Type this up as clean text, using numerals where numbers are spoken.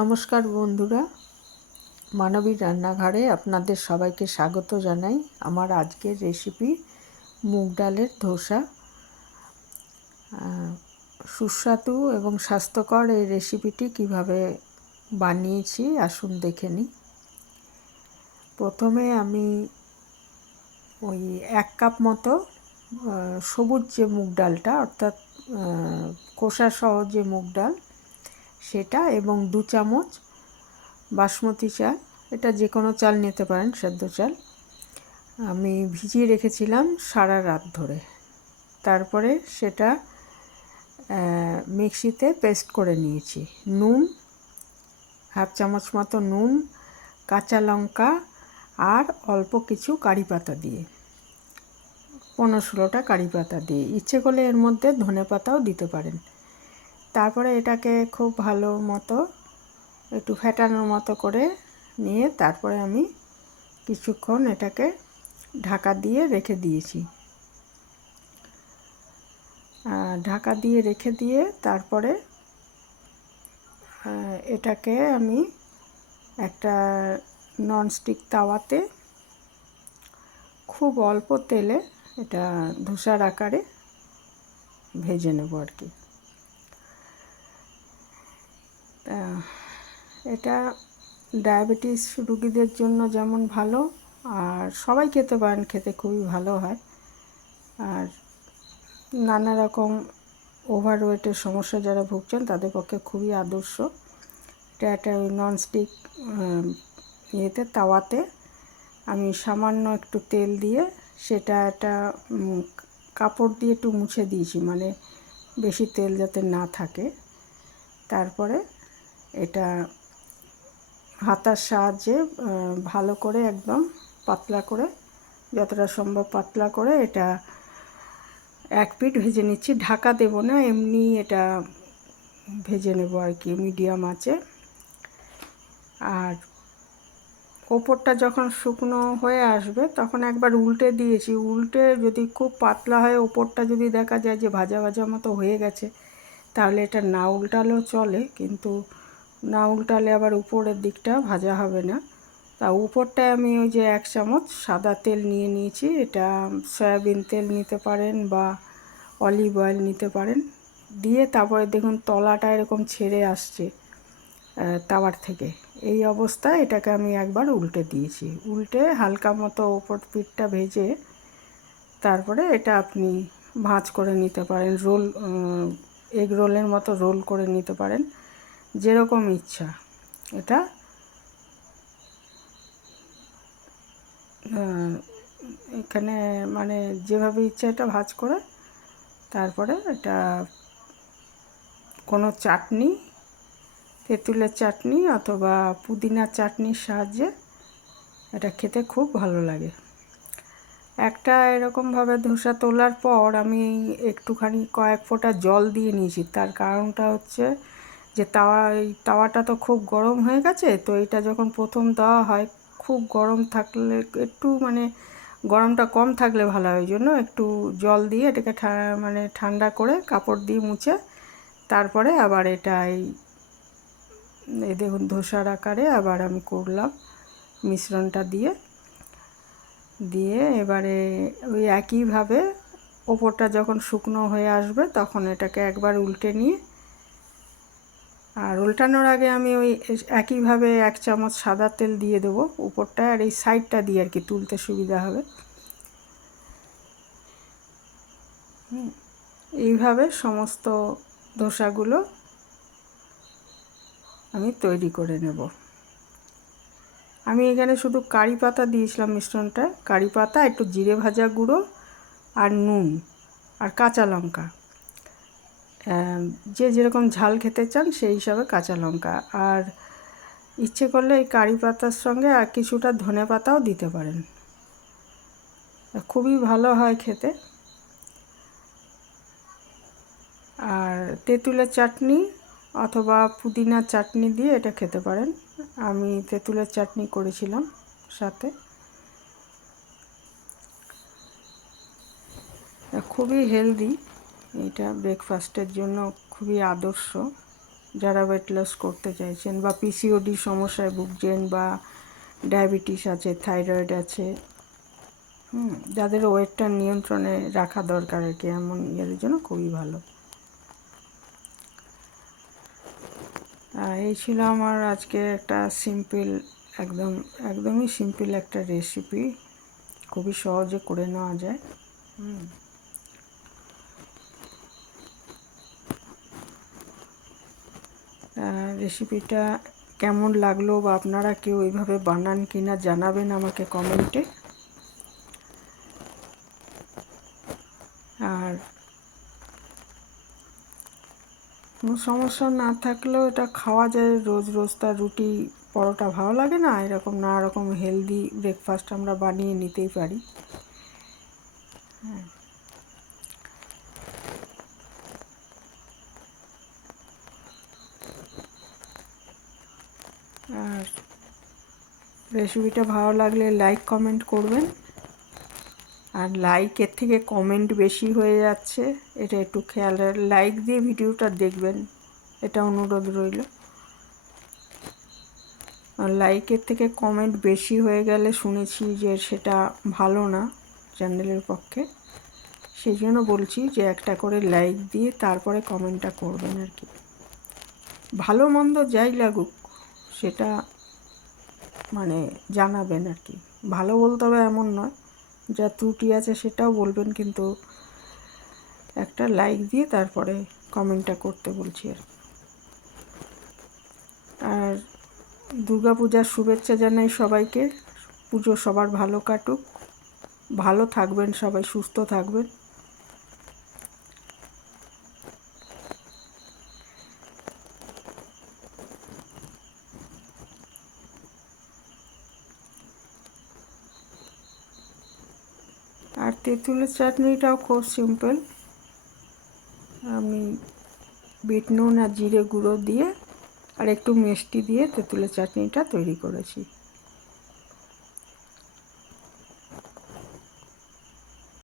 নমস্কার বন্ধুরা, মানবীর রান্নাঘরে আপনাদের সবাইকে স্বাগত জানাই। আমার আজকের রেসিপি মুগ ডালের ধোসা। সুস্বাদু এবং স্বাস্থ্যকর এই রেসিপিটি কিভাবে বানিয়েছি আসুন দেখে নিই। প্রথমে আমি ওই 1 কাপ মতো সবুজ যে মুগ ডালটা, অর্থাৎ খোসা সহ যে মুগ ডাল সেটা, এবং 2 চামচ বাসমতি চাল, এটা যে কোনো চাল নিতে পারেন, সেদ্ধ চাল, আমি ভিজিয়ে রেখেছিলাম সারা রাত ধরে। তারপরে সেটা মিক্সিতে পেস্ট করে নিয়েছি। নুন, 1/2 চামচ মতো নুন, কাঁচা লঙ্কা আর অল্প কিছু কারি পাতা দিয়ে, 15-16টা কারি পাতা দিয়ে, ইচ্ছে করলে এর মধ্যে ধনে পাতাও দিতে পারেন। তারপরে এটাকে খুব ভালো মতো একটু ফেটানোর মতো করে নিয়ে তারপরে আমি কিছুক্ষণ এটাকে ঢাকা দিয়ে রেখে দিয়েছি। ঢাকা দিয়ে রেখে দিয়ে তারপরে এটাকে আমি একটা ননস্টিক তাওয়াতে খুব অল্প তেলে এটা ধোসার আকারে ভেজে নেব আর কি। এটা ডায়াবেটিস রোগীদের জন্য যেমন ভালো, আর সবাই খেতে পারেন, খেতে খুবই ভালো হয়। আর নানা রকম ওভারওয়েটের সমস্যা যারা ভুগছেন তাদের পক্ষে খুবই আদর্শ। এটা একটা ননস্টিক ইয়েতে তাওয়াতে আমি সামান্য একটু তেল দিয়ে সেটা একটা কাপড় দিয়ে একটু মুছে দিয়েছি, মানে বেশি তেল যাতে না থাকে। তারপরে এটা হাতার সাহায্যে ভালো করে একদম পাতলা করে, যতটা সম্ভব পাতলা করে এটা এক পিঠ ভেজে নিচ্ছি। ঢাকা দেব না, এমনি এটা ভেজে নেব আর কি, মিডিয়াম আঁচে। আর ওপরটা যখন শুকনো হয়ে আসবে তখন একবার উল্টে দিয়েছি। উল্টে যদি খুব পাতলা হয়, ওপরটা যদি দেখা যায় যে ভাজা ভাজা মতো হয়ে গেছে, তাহলে এটা না উল্টালেও চলে, কিন্তু না উল্টালে আবার উপরের দিকটা ভাজা হবে না। তা উপরটায় আমি ওই যে 1 চামচ সাদা তেল নিয়ে নিয়েছি। এটা সয়াবিন তেল নিতে পারেন বা অলিভ অয়েল নিতে পারেন। দিয়ে তারপরে দেখুন তলাটা এরকম ছেড়ে আসছে তাওয়ার থেকে। এই অবস্থায় এটাকে আমি একবার উল্টে দিয়েছি। উল্টে হালকা মতো ওপর পিঠটা ভেজে তারপরে এটা আপনি ভাঁজ করে নিতে পারেন, রোল, এগ রোলের মতো রোল করে নিতে পারেন, যেরকম ইচ্ছা। এটা এখানে মানে যেভাবে ইচ্ছা এটা ভাঁজ করে তারপরে এটা কোনো চাটনি, তেঁতুলের চাটনি অথবা পুদিনার চাটনির সাহায্যে এটা খেতে খুব ভালো লাগে। একটা এরকমভাবে ধোসা তোলার পর আমি একটুখানি কয়েক ফোঁটা জল দিয়ে নিয়েছি। তার কারণটা হচ্ছে যে তাওয়াটা তো খুব গরম হয়ে গেছে, তো এটা যখন প্রথম দেওয়া হয় খুব গরম থাকলে, একটু মানে গরমটা কম থাকলে ভালো হয়। ওই জন্য একটু জল দিয়ে এটাকে মানে ঠান্ডা করে কাপড় দিয়ে মুছে তারপরে আবার এটা এই দেখুন ধোসার আকারে আবার আমি করলাম মিশ্রণটা দিয়ে এবারে ওই একইভাবে ওপরটা যখন শুকনো হয়ে আসবে তখন এটাকে একবার উল্টে নিয়ে, আর উল্টানোর আগে আমি ওই একইভাবে 1 চামচ সাদা তেল দিয়ে দেবো উপরটায়, আর এই সাইডটা দিয়ে আর কি তুলতে সুবিধা হবে। এইভাবে সমস্ত ধোসাগুলো আমি তৈরি করে নেব। আমি এখানে শুধু কারি পাতা দিয়েছিলাম মিশ্রণটা, কারি পাতা, একটু জিরে ভাজা গুঁড়ো আর নুন আর কাঁচা লঙ্কা, যে যেরকম ঝাল খেতে চান সেই হিসাবে কাঁচা লঙ্কা, আর ইচ্ছে করলে এই কারি পাতার সঙ্গে আর কিছুটা ধনে পাতাও দিতে পারেন, খুবই ভালো হয় খেতে। আর তেঁতুলের চাটনি অথবা পুদিনার চাটনি দিয়ে এটা খেতে পারেন। আমি তেঁতুলের চাটনি করেছিলাম সাথে। খুবই হেলদি, এটা ব্রেকফাস্টের জন্য খুবই আদর্শ। যারা ওয়েট লস করতে চাইছেন বা পিসিওডি সমস্যায় ভুগছেন বা ডায়াবেটিস আছে, থাইরয়েড আছে, যাদের ওয়েটটা নিয়ন্ত্রণে রাখা দরকার আর কি, এমন এদের জন্য খুবই ভালো। এই ছিল আমার আজকে একটা সিম্পল, একদমই সিম্পল একটা রেসিপি, খুবই সহজে করে নেওয়া যায়। রেসিপিটা কেমন লাগলো বা আপনারা কেউ এইভাবে বানান কি না জানাবেন আমাকে কমেন্টে। আর কোনো সমস্যা না থাকলেও এটা খাওয়া যায়, রোজ রোজ তার রুটি পরোটা ভালো লাগে না, এরকম নানা রকম হেলদি ব্রেকফাস্ট আমরা বানিয়ে নিতেই পারি। আর রেসিপিটা ভালো লাগলে লাইক কমেন্ট করবেন। আর লাইকের থেকে কমেন্ট বেশি হয়ে যাচ্ছে, এটা একটু খেয়াল, লাইক দিয়ে ভিডিওটা দেখবেন, এটা অনুরোধ রইল। আর লাইকের থেকে কমেন্ট বেশি হয়ে গেলে শুনেছি যে সেটা ভালো না চ্যানেলের পক্ষে, সেই জন্য বলছি যে একটা করে লাইক দিয়ে তারপরে কমেন্টটা করবেন আর কি। ভালো মন্দ যাই লাগুক সেটা মানে জানাবেন আর কি, ভালো বলতে হবে এমন নয়, যা ত্রুটি আছে সেটাও বলবেন, কিন্তু একটা লাইক দিয়ে তারপরে কমেন্টটা করতে বলছি আর কি। আর দুর্গাপূজার শুভেচ্ছা জানাই সবাইকে, পুজো সবার ভালো কাটুক, ভালো থাকবেন সবাই, সুস্থ থাকবেন। আর তেঁতুলের চাটনিটাও খুব সিম্পল, আমি বিট নুন আর জিরে গুঁড়ো দিয়ে আর একটু মিষ্টি দিয়ে তেঁতুলের চাটনিটা তৈরি করেছি।